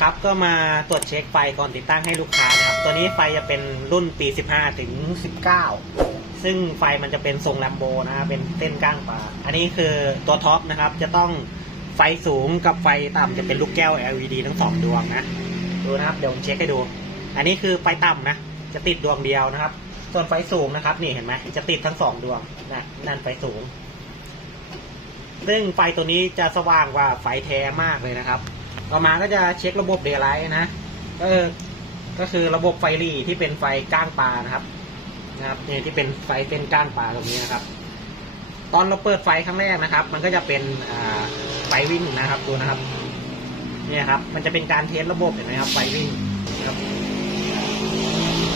ครับก็มาตรวจเช็คไฟก่อนติดตั้งให้ลูกค้านะครับตัวนี้ไฟจะเป็นรุ่นปี 15 ถึง 19 ซึ่งไฟมันจะเป็นทรงแลมโบนะเป็นเส้นก้างปลาอันนี้คือตัวท็อปนะครับจะต้องไฟสูงกับไฟต่ำจะเป็นลูกแก้ว LED ทั้งสองดวงนะดูนะครับเดี๋ยวผมเช็คให้ดู อันนี้คือไฟต่ำนะจะติดดวงเดียวนะครับ ส่วนไฟสูงนะครับ นี่เห็นไหมจะติดทั้งสองดวงนะนั่นไฟสูง ซึ่งไฟตัวนี้จะสว่างกว่าไฟแท้มากเลยนะครับ ต่อมาก็จะเช็คระบบเดย์ไลท์นะก็คือก็คือระบบไฟรี่ที่เป็นไฟก้างปลานะครับ นะครับเนี่ยที่เป็นไฟเป็นก้างปลาตรงนี้นะครับ ตอนเราเปิดไฟครั้งแรกนะครับ มันก็จะเป็นอ่าไฟวิ่งนะครับดูนะครับเนี่ยครับ มันจะเป็นการเทสระบบเห็นไหมครับ ไฟวิ่งนะครับ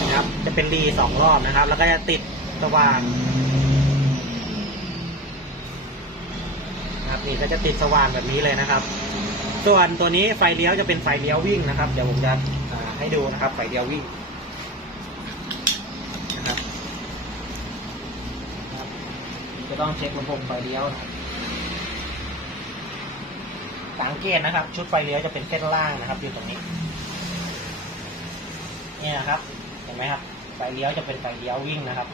นะครับ จะเป็นรีสองรอบนะครับ แล้วก็จะติดสว่างนะครับนี่ก็จะติดสว่างแบบนี้เลยนะครับ ส่วนตัวนี้ไฟเลี้ยวจะเป็นไฟเลี้ยววิ่งนะครับ เดี๋ยวผมจะให้ดูนะครับ ไฟเลี้ยววิ่งนะครับ จะต้องเช็คระบบไฟเลี้ยวสังเกตนะครับ ชุดไฟเลี้ยวจะเป็นเส้นล่างนะครับ อยู่ตรงนี้เนี่ยนะครับเห็นไหมครับ ไฟเลี้ยวจะเป็นไฟเลี้ยววิ่งนะครับ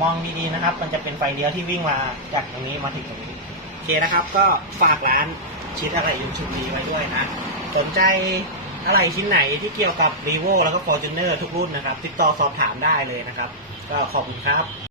มองดีๆนะครับ มันจะเป็นไฟเลี้ยวที่วิ่งมาจากตรงนี้มาถึงตรงนี้โอเคนะครับ ก็ฝากร้าน ชิดอะไรยูทูบดีไว้ด้วยนะ สนใจอะไรชิ้นไหนที่เกี่ยวกับ r ีโวแล้วก็ f o r t u n e r ทุกรุ่นนะครับ ติดต่อสอบถามได้เลยนะครับ ก็ขอบคุณครับ